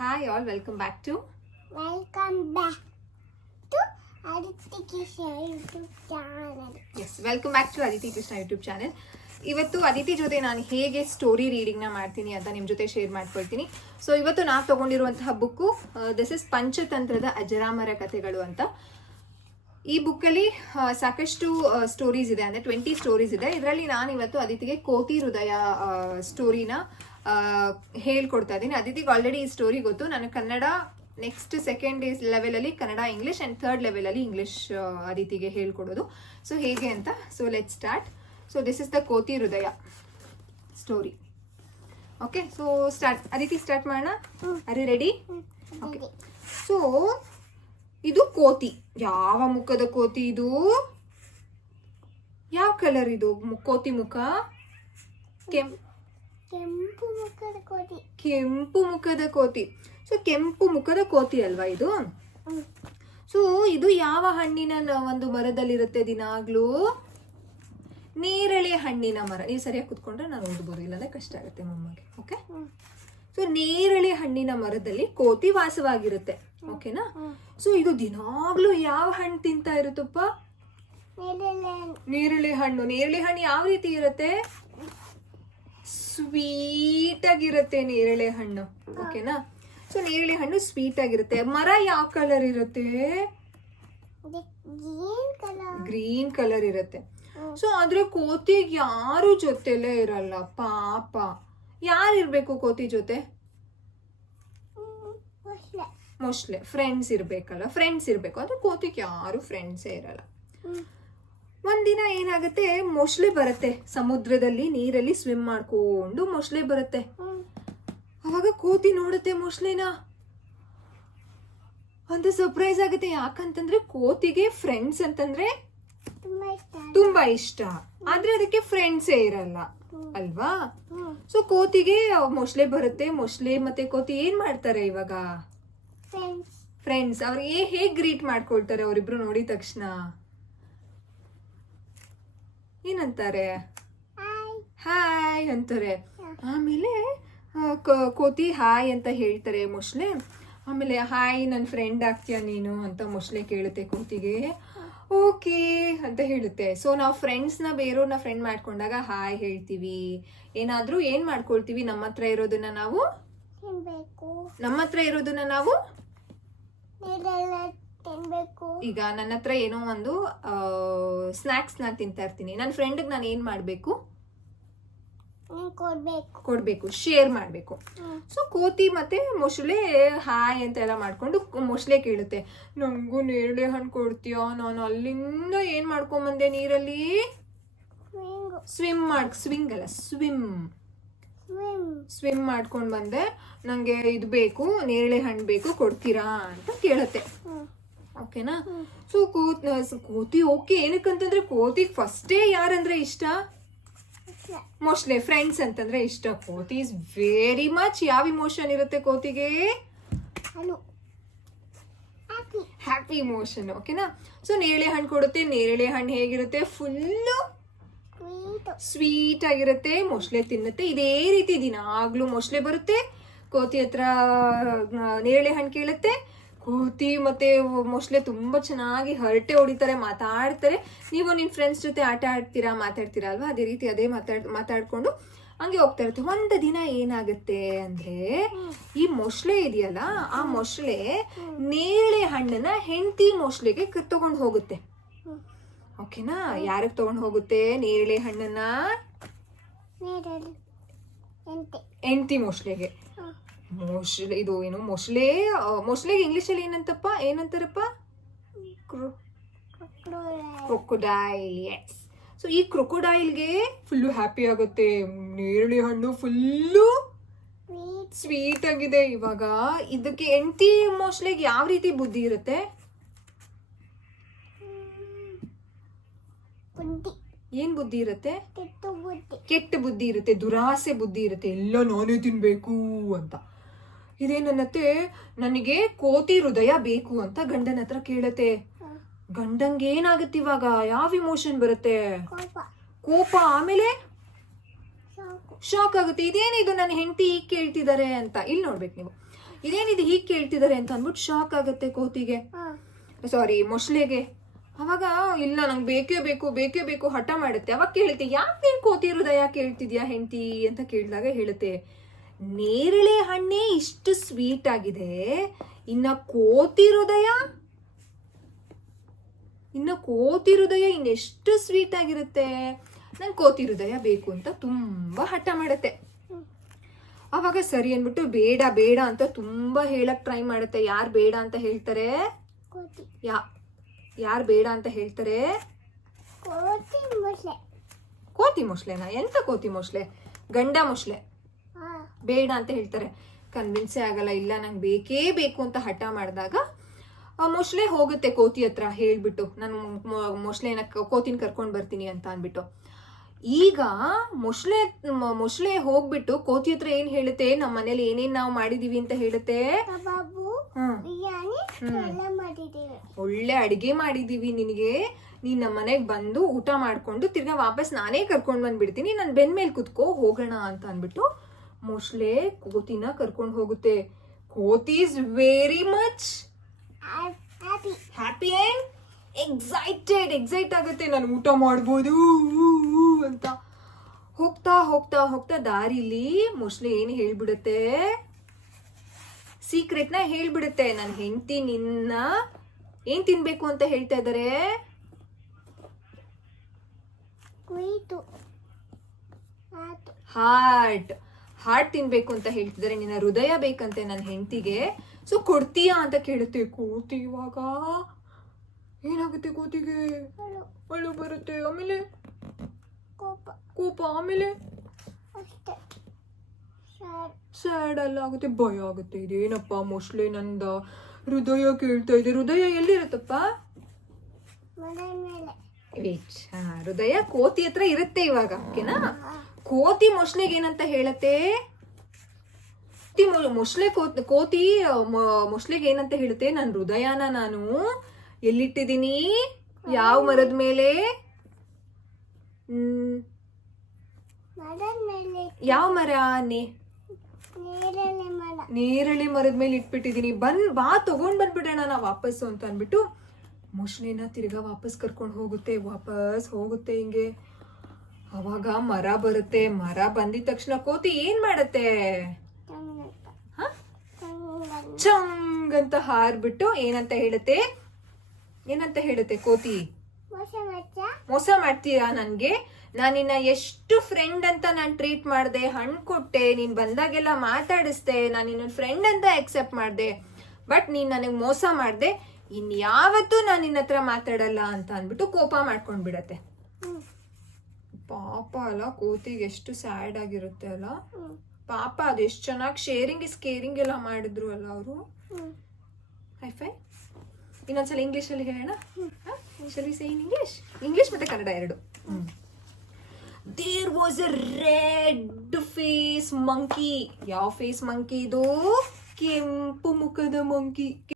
Hi all, welcome back to Aditi Krishna YouTube channel. Yes, welcome back to Aditi Krishna YouTube channel. ಇವತ್ತು ಅದಿತಿ ಜೊತೆ ನಾನು ಹೇಗೆ story ರೀಡಿಂಗ್ನ ಮಾಡ್ತೀನಿ ಅಂತ ನಿಮ್ಮ ಜೊತೆ ಶೇರ್ ಮಾಡ್ಕೊಳ್ತೀನಿ. ಸೊ ಇವತ್ತು ನಾವು ತಗೊಂಡಿರುವಂತಹ ಬುಕ್ಕು ದಿಸ್ ಇಸ್ ಪಂಚತಂತ್ರದ ಅಜರಾಮರ ಕಥೆಗಳು ಅಂತ. ಈ ಬುಕ್ಕಲ್ಲಿ ಸಾಕಷ್ಟು ಸ್ಟೋರೀಸ್ ಇದೆ, ಅಂದರೆ 20 ಸ್ಟೋರೀಸ್ ಇದೆ. ಇದರಲ್ಲಿ ನಾನು ಇವತ್ತು ಅದಿತಿಗೆ ಕೋತಿ ಹೃದಯ ಸ್ಟೋರಿನ ಹೇಳ್ಕೊಡ್ತಾ ಇದ್ದೀನಿ. ಅದಿತಿಗೆ ಆಲ್ರೆಡಿ ಈ ಸ್ಟೋರಿ ಗೊತ್ತು. ನಾನು ಕನ್ನಡ ನೆಕ್ಸ್ಟ್ ಸೆಕೆಂಡ್ ಲೆವೆಲಲ್ಲಿ ಕನ್ನಡ ಇಂಗ್ಲೀಷ್ ಆ್ಯಂಡ್ ಥರ್ಡ್ ಲೆವೆಲಲ್ಲಿ ಇಂಗ್ಲೀಷ್ ಅದಿತಿಗೆ ಹೇಳ್ಕೊಡೋದು. ಸೊ ಹೇಗೆ ಅಂತ, so let start. So this is the ಕೋತಿ ಹೃದಯ story. Okay, so start. Aditi start ಮಾಡೋಣ. ಅರೆ ರೆಡಿ? ಓಕೆ. ಸೊ ಇದು ಕೋತಿ. ಯಾವ ಮುಖದ ಕೋತಿ ಇದು? ಯಾವ ಕಲರ್ ಇದು ಕೋತಿ ಮುಖ? ಕೆಂಪು ಮುಖದ ಕೋತಿ. ಕೆಂಪು ಮುಖದ ಕೋತಿ. ಸೊ ಕೆಂಪು ಮುಖದ ಕೋತಿ ಅಲ್ವಾ ಇದು? ಸೊ ಇದು ಯಾವ ಹಣ್ಣಿನ ಒಂದು ಮರದಲ್ಲಿರುತ್ತೆ ದಿನಾಗ್ಲೂ? ನೇರಳೆ ಹಣ್ಣಿನ ಮರ. ನೀವು ಸರಿಯಾಗಿ ಕುತ್ಕೊಂಡ್ರೆ ನಾನು ಓದ್ಬೋದು, ಇಲ್ಲಾಂದ್ರೆ ಕಷ್ಟ ಆಗುತ್ತೆ ಮಮ್ಮಗೆ. ಓಕೆ, ಸೊ ನೇರಳೆ ಹಣ್ಣಿನ ಮರದಲ್ಲಿ ಕೋತಿ ವಾಸವಾಗಿರುತ್ತೆ. ಓಕೆನಾ? ಸೊ ಇದು ದಿನಾಗ್ಲೂ ಯಾವ ಹಣ್ಣು ತಿಂತಾ ಇರುತ್ತಪ್ಪ? ನೇರಳೆ ಹಣ್ಣು. ನೇರಳೆ ಹಣ್ಣು ಯಾವ ರೀತಿ ಇರುತ್ತೆ? ಸ್ವೀಟ್ ಆಗಿರುತ್ತೆ ನೇರಳೆ ಹಣ್ಣು. ಓಕೆನಾ? ಸೊ ನೇರಳೆ ಹಣ್ಣು ಸ್ವೀಟ್ ಆಗಿರುತ್ತೆ. ಮರ ಯಾವ ಕಲರ್ ಇರುತ್ತೆ? ಗ್ರೀನ್ ಕಲರ್ ಇರುತ್ತೆ. ಸೊ ಆದ್ರೆ ಕೋತಿಗೆ ಯಾರು ಜೊತೆಲೇ ಇರಲ್ಲ ಪಾಪ. ಯಾರಿರ್ಬೇಕು ಕೋತಿ ಜೊತೆ? ಮೊಸ್ಲೆ. ಫ್ರೆಂಡ್ಸ್ ಇರ್ಬೇಕಲ್ಲ, ಫ್ರೆಂಡ್ಸ್ ಇರ್ಬೇಕು. ಅಂದ್ರೆ ಕೋತಿಗೆ ಯಾರು ಫ್ರೆಂಡ್ಸೇ ಇರಲ್ಲ. ಒಂದಿನ ಏನಾಗುತ್ತೆ, ಮೊಸ್ಲೆ ಬರುತ್ತೆ. ಸಮುದ್ರದಲ್ಲಿ ನೀರಲ್ಲಿ ಸ್ವಿಮ್ ಮಾಡ್ಕೊಂಡು ಮೊಸ್ಲೆ ಬರುತ್ತೆ. ಅವಾಗ ಕೋತಿ ನೋಡುತ್ತೆ ಮೊಸ್ಲೆನ. ಅಂತ ಸರ್ಪ್ರೈಸ್ ಆಗುತ್ತೆ. ಯಾಕಂತಂದ್ರೆ ಕೋತಿಗೆ ಫ್ರೆಂಡ್ಸ್ ಅಂತಂದ್ರೆ ತುಂಬಾ ಇಷ್ಟ, ಆದ್ರೆ ಅದಕ್ಕೆ ಫ್ರೆಂಡ್ಸೇ ಇರಲ್ಲ ಅಲ್ವಾ? ಸೊ ಕೋತಿಗೆ ಮೊಸ್ಲೆ ಬರುತ್ತೆ. ಮೊಸ್ಲೆ ಮತ್ತೆ ಕೋತಿ ಏನ್ ಮಾಡ್ತಾರೆ ಇವಾಗ? ಫ್ರೆಂಡ್ಸ್. ಅವ್ರಿಗೆ ಹೇಗ್ ಗ್ರೀಟ್ ಮಾಡ್ಕೊಳ್ತಾರೆ ಅವರಿಬ್ರು ನೋಡಿದ ತಕ್ಷಣ? ಏನಂತಾರೆ? ಹಾಯ್ ಅಂತಾರೆ. ಆಮೇಲೆ ಕೋತಿ ಹಾಯ್ ಅಂತ ಹೇಳ್ತಾರೆ ಮೊಸ್ಲೆ. ಆಮೇಲೆ ಹಾಯ್, ನನ್ನ ಫ್ರೆಂಡ್ ಆಗ್ತೀಯಾ ನೀನು ಅಂತ ಮೊಸ್ಲೆ ಕೇಳುತ್ತೆ ಕೋತಿಗೆ. ಓಕೆ ಅಂತ ಹೇಳುತ್ತೆ. ಸೊ ನಾವು ಫ್ರೆಂಡ್ಸ್ನ ಬೇರೆಯವ್ರನ್ನ ಫ್ರೆಂಡ್ ಮಾಡ್ಕೊಂಡಾಗ ಹಾಯ್ ಹೇಳ್ತೀವಿ. ಏನಾದ್ರೂ ಏನ್ ಮಾಡ್ಕೊಳ್ತೀವಿ, ನಮ್ಮ ಹತ್ರ ಇರೋದನ್ನ ನಾವು ಈಗ ನನ್ನ ಹತ್ರ ಏನೋ ಒಂದು ಸ್ನಾಕ್ಸ್ ನಾನು ತಿಂತಾ ಇರ್ತೀನಿ. ನನ್ನ ಫ್ರೆಂಡ್ಗೆ ನಾನು ಏನ್ ಮಾಡ್ಬೇಕು? ಕೊಡ್ಬೇಕು, ಶೇರ್ ಮಾಡ್ಬೇಕು. ಸೊ ಕೋತಿ ಮತ್ತೆ ಮೊಸಳೆ ಹಾಯ್ ಅಂತ ಎಲ್ಲ ಮಾಡ್ಕೊಂಡು ಮೊಸಳೆ ಕೇಳುತ್ತೆ, ನಂಗೂ ನೇರಳೆ ಹಣ್ಣು ಕೊಡ್ತೀಯಾ? ನಾನು ಅಲ್ಲಿಂದ ಏನ್ ಮಾಡ್ಕೊಂಬಂದೆ ನೀರಲ್ಲಿ? ಸ್ವಿಮ್ ಮಾಡ್ಕೊಂಡ್ ಬಂದೆ. ನಂಗೆ ಇದು ಬೇಕು, ನೇರಳೆ ಹಣ್ಣು ಬೇಕು, ಕೊಡ್ತೀರಾ ಅಂತ ಕೇಳುತ್ತೆ. ಓಕೆನಾ? ಸೊ ಕೋತಿ ಓಕೆ. ಏನಕ್ಕಂತಂದ್ರೆ ಕೋತಿಗೆ ಫಸ್ಟೇ ಯಾರಂದ್ರೆ ಇಷ್ಟ? ಮೊಸ್ಲೆ. ಫ್ರೆಂಡ್ಸ್ ಅಂತಂದ್ರೆ ಇಷ್ಟ. ಕೋತಿ ಇಸ್ ವೆರಿ ಮಚ್. ಯಾವ ಇಮೋಷನ್ ಇರುತ್ತೆ ಕೋತಿಗೆ? Happy emotion. ಓಕೆನಾ? ಸೊ ನೇರಳೆ ಹಣ್ಣು ಕೊಡುತ್ತೆ. ನೇರಳೆ ಹಣ್ಣು ಹೇಗಿರುತ್ತೆ? ಫುಲ್ಲು ಸ್ವೀಟ್ ಆಗಿರುತ್ತೆ. ಮೊಸ್ಲೆ ತಿನ್ನುತ್ತೆ. ಇದೇ ರೀತಿ ದಿನಾಗ್ಲೂ ಮೊಸ್ಲೆ ಬರುತ್ತೆ ಕೋತಿ ಹತ್ರ, ನೇರಳೆ ಹಣ್ಣು ಕೇಳುತ್ತೆ. ಕೋತಿ ಮತ್ತೆ ಮೊಸ್ಲೆ ತುಂಬಾ ಚೆನ್ನಾಗಿ ಹರಟೆ ಹೊಡಿತಾರೆ, ಮಾತಾಡ್ತಾರೆ. ನೀವು ನಿನ್ ಫ್ರೆಂಡ್ಸ್ ಜೊತೆ ಆಟ ಆಡ್ತೀರಾ, ಮಾತಾಡ್ತೀರಾ ಅಲ್ವಾ? ಅದೇ ರೀತಿ ಅದೇ ಮಾತಾಡ್ಕೊಂಡು ಹಂಗೆ ಹೋಗ್ತಾ ಇರುತ್ತೆ. ಒಂದು ದಿನ ಏನಾಗುತ್ತೆ ಅಂದ್ರೆ, ಈ ಮೊಸ್ಲೆ ಇದೆಯಲ್ಲ, ಆ ಮೊಸ್ಲೆ ನೇರಳೆ ಹಣ್ಣನ್ನ ಹೆಂಡತಿ ಮೊಸ್ಲೆಗೆ ತಗೊಂಡು ಹೋಗುತ್ತೆ. ಓಕೆನಾ? ಯಾರಿಗೆ ತಗೊಂಡು ಹೋಗುತ್ತೆ ನೇರಳೆ ಹಣ್ಣನ್ನ? ಹೆಂಡತಿ ಮೊಸ್ಲೆಗೆ. ಮೊಸ್ಲೆ ಇದು ಏನು ಮೊಸ್ಲೆಗೆ ಇಂಗ್ಲಿಷಲ್ಲಿ ಏನಂತಾರಪ್ಪ? ಕ್ರೊಕೊಡೈಲ್. ಎಸ್. ಸೊ ಈ ಕ್ರೊಕೊಡೈಲ್ಗೆ ಫುಲ್ಲು ಹ್ಯಾಪಿ ಆಗುತ್ತೆ. ನೇರಳೆ ಹಣ್ಣು ಫುಲ್ಲು ಸ್ವೀಟ್ ಆಗಿದೆ. ಇವಾಗ ಇದಕ್ಕೆ ಹೆಂಡತಿ ಮೊಸ್ಲೆಗೆ ಯಾವ ರೀತಿ ಬುದ್ಧಿ ಇರುತ್ತೆ? ಏನ್ ಬುದ್ಧಿ ಇರುತ್ತೆ? ಕೆಟ್ಟ ಬುದ್ಧಿ ಇರುತ್ತೆ, ದುರಾಸೆ ಬುದ್ಧಿ ಇರುತ್ತೆ. ಎಲ್ಲ ನಾನೇ ತಿನ್ಬೇಕು ಅಂತ. ಇದೇನನ್ನತ್ತೆ, ನನಗೆ ಕೋತಿ ಹೃದಯ ಬೇಕು ಅಂತ ಗಂಡನ ಹತ್ರ ಕೇಳತ್ತೆ. ಗಂಡಂಗೆ ಏನಾಗುತ್ತೆ ಇವಾಗ? ಯಾವ ಇಮೋಷನ್ ಬರುತ್ತೆ? ಕೋಪ. ಆಮೇಲೆ ಶಾಕ್ ಆಗುತ್ತೆ. ಇದೇನಿದು, ನನ್ನ ಹೆಂಡತಿ ಈಗ ಕೇಳ್ತಿದ್ದಾರೆ ಅಂತ. ಇಲ್ಲಿ ನೋಡ್ಬೇಕು ನೀವು. ಇದೇನಿದೆ ಹೀಗೆ ಕೇಳ್ತಿದ್ದಾರೆ ಅಂತ ಅಂದ್ಬಿಟ್ಟು ಶಾಕ್ ಆಗುತ್ತೆ ಕೋತಿಗೆ, ಸಾರಿ ಮೊಸಳೆಗೆ. ಅವಾಗ ಇಲ್ಲ ನಂಗೆ ಬೇಕೇ ಬೇಕು ಹಠ ಮಾಡುತ್ತೆ. ಅವಾಗ ಕೇಳುತ್ತೆ, ಯಾಕೆ ನೀನ್ ಕೋತಿ ಹೃದಯ ಕೇಳ್ತಿದ್ಯಾ ಹೆಂಡತಿ ಅಂತ ಕೇಳಿದಾಗ ಹೇಳುತ್ತೆ, ನೇರಳೆ ಹಣ್ಣೆ ಇಷ್ಟು ಸ್ವೀಟ್ ಆಗಿದೆ, ಇನ್ನ ಕೋತಿ ಹೃದಯ ಇನ್ನೆಷ್ಟು ಸ್ವೀಟ್ ಆಗಿರುತ್ತೆ, ನಂಗೆ ಕೋತಿ ಹೃದಯ ಬೇಕು ಅಂತ ತುಂಬಾ ಹಠ ಮಾಡುತ್ತೆ. ಅವಾಗ ಸರಿ ಅನ್ಬಿಟ್ಟು ಬೇಡ ಅಂತ ತುಂಬಾ ಹೇಳಕ್ ಟ್ರೈ ಮಾಡುತ್ತೆ. ಯಾರು ಬೇಡ ಅಂತ ಹೇಳ್ತಾರೆ? ಯಾರು ಬೇಡ ಅಂತ ಹೇಳ್ತಾರೆ? ಕೋತಿ ಮೊಸಳೆನಾ? ಎಂತ ಕೋತಿ ಮೊಸಳೆ? ಗಂಡ ಮೊಸಳೆ ಬೇಡ ಅಂತ ಹೇಳ್ತಾರೆ. ಕನ್ವಿನ್ಸೇ ಆಗಲ್ಲ. ಇಲ್ಲ ನಂಗೆ ಬೇಕೇ ಬೇಕು ಅಂತ ಹಠ ಮಾಡಿದಾಗ ಮೊಸಳೆ ಹೋಗುತ್ತೆ ಕೋತಿ ಹತ್ರ ಹೇಳ್ಬಿಟ್ಟು, ನಾನು ಮೊಸಳೆನ ಕೋತಿನ ಕರ್ಕೊಂಡು ಬರ್ತೀನಿ ಅಂತ ಅಂದ್ಬಿಟ್ಟು. ಈಗ ಮೊಸಳೆ ಹೋಗ್ಬಿಟ್ಟು ಕೋತಿ ಹತ್ರ ಏನ್ ಹೇಳುತ್ತೆ, ನಮ್ಮ ಮನೇಲಿ ಏನೇನ್ ನಾವು ಮಾಡಿದೀವಿ ಅಂತ ಹೇಳುತ್ತೆ. ಒಳ್ಳೆ ಅಡಿಗೆ ಮಾಡಿದೀವಿ ನಿನಗೆ, ನೀನ್ ನಮ್ಮ ಮನೆಗ್ ಬಂದು ಊಟ ಮಾಡ್ಕೊಂಡು ತಿರ್ಗಾ ವಾಪಸ್ ನಾನೇ ಕರ್ಕೊಂಡ್ ಬಂದ್ಬಿಡ್ತೀನಿ, ನನ್ ಬೆನ್ ಮೇಲೆ ಕುತ್ಕೋ ಹೋಗೋಣ ಅಂತ ಅನ್ಬಿಟ್ಟು ಮೊಸಳೆ ಕೋತಿನ ಕರ್ಕೊಂಡು ಹೋಗುತ್ತೆ. ಕೋತಿ is very much happy and excite ಆಗುತ್ತೆ, ನಾನು ಊಟ ಮಾಡ್ಬೋದು ಅಂತ. ಹೋಗ್ತಾ ದಾರಿಲಿ ಮೊಸಳೆ ಏನ್ ಹೇಳ್ಬಿಡುತ್ತೆ, ಸೀಕ್ರೆಟ್ನ ಹೇಳ್ಬಿಡುತ್ತೆ. ನನ್ನ ಹೆಂಡತಿ ನಿನ್ನ ಏನ್ ತಿನ್ಬೇಕು ಅಂತ ಹೇಳ್ತಾ ಇದಾರೆ? ಹಾರ್ಟ್ ತಿನ್ಬೇಕು ಅಂತ ಹೇಳ್ತಿದ್ದಾರೆ. ನಿನ್ನ ಹೃದಯ ಬೇಕಂತೆ ನನ್ನ ಹೆಂಡತಿಗೆ, ಸೊ ಕೊಡ್ತೀಯಾ ಅಂತ ಕೇಳುತ್ತೆ ಕೋತಿ. ಇವಾಗ ಏನಾಗುತ್ತೆ ಕೋತಿಗೆ? ಅಳು ಬರುತ್ತೆ, ಆಮೇಲೆ ಕೋಪ, ಆಮೇಲೆ ಸ್ಯಾಡ್ ಅಲ್ಲ ಆಗುತ್ತೆ, ಭಯ ಆಗುತ್ತೆ. ಇದೇನಪ್ಪ ಮೊಸಳೆ ನಂದ ಹೃದಯ ಕೇಳ್ತಾ ಇದೆ. ಹೃದಯ ಎಲ್ಲಿರುತ್ತಪ್ಪ? ಹೃದಯ ಕೋತಿ ಹತ್ರ ಇರುತ್ತೆ ಇವಾಗ, ಓಕೆನಾ? ಕೋತಿ ಮೊಸಳೆಗೆ ಏನಂತ ಹೇಳತ್ತೆ? ಕೋತಿ ಮೊಸಳೆಗೆ ಏನಂತ ಹೇಳುತ್ತೆ, ನನ್ನ ಹೃದಯನ ನಾನು ಎಲ್ಲಿಟ್ಟಿದ್ದೀನಿ? ಯಾವ ಮರದ ಮೇಲೆ? ಯಾವ ಮರ? ನೇರಳೆ ಮರದ ಮೇಲೆ ಇಟ್ಬಿಟ್ಟಿದೀನಿ, ಬಾ ತಗೊಂಡ್ ಬಂದ್ಬಿಡೋಣ ನಾ ವಾಪಸ್ಸು ಅಂತ ಅನ್ಬಿಟ್ಟು ಮೊಸಳೆನ ತಿರ್ಗಾ ವಾಪಸ್ ಕರ್ಕೊಂಡು ಹೋಗುತ್ತೆ ಹಿಂಗೆ. ಅವಾಗ ಮರ ಬರುತ್ತೆ. ಮರ ಬಂದಿದ ತಕ್ಷಣ ಕೋತಿ ಏನ್ ಮಾಡತ್ತೆ? ಚಂಗ್ ಅಂತ ಹಾರ್ಬಿಟ್ಟು ಏನಂತ ಹೇಳುತ್ತೆ ಕೋತಿ? ಮೋಸ ಮಾಡ್ತೀಯಾ ನನ್ಗೆ? ನಾನಿನ್ನ ಎಷ್ಟು ಫ್ರೆಂಡ್ ಅಂತ ನಾನು ಟ್ರೀಟ್ ಮಾಡಿದೆ, ಹಣ್ಣು ಕೊಟ್ಟೆ, ನೀನ್ ಬಂದಾಗೆಲ್ಲ ಮಾತಾಡಿಸ್ದೆ, ನಾನು ನಿನ್ನ ಫ್ರೆಂಡ್ ಅಂತ ಅಕ್ಸೆಪ್ಟ್ ಮಾಡಿದೆ, ಬಟ್ ನೀನ್ ನನಗೆ ಮೋಸ ಮಾಡಿದೆ, ಇನ್ಯಾವತ್ತೂ ನಾನು ನಿನ್ನ ಹತ್ರ ಮಾತಾಡಲ್ಲ ಅಂತ ಅಂದ್ಬಿಟ್ಟು ಕೋಪ ಮಾಡ್ಕೊಂಡ್ ಬಿಡತ್ತೆ. ಪಾಪ ಅಲ್ಲ, ಕೋತಿಗೆ ಎಷ್ಟು ಸ್ಯಾಡ್ ಆಗಿರುತ್ತೆ ಅಲ್ಲ ಪಾಪ. ಅದು ಎಷ್ಟು ಚೆನ್ನಾಗಿ ಶೇರಿಂಗ್ ಇಸ್ ಕೇರಿಂಗ್ ಎಲ್ಲ ಮಾಡಿದ್ರು ಅಲ್ಲ ಅವರು. ಹೈಫೈ. ಇನ್ನೊಂದ್ಸಲ ಇಂಗ್ಲಿಷಲ್ಲಿ ಹೇಳೋಣ. ಇಂಗ್ಲಿಷ್ ಮತ್ತೆ ಕನ್ನಡ ಎರಡು. There was a red face monkey. ಯಾವ ಫೇಸ್ ಮಂಕಿ ಇದು? ಕೆಂಪು ಮುಖದ ಮಂಕಿ.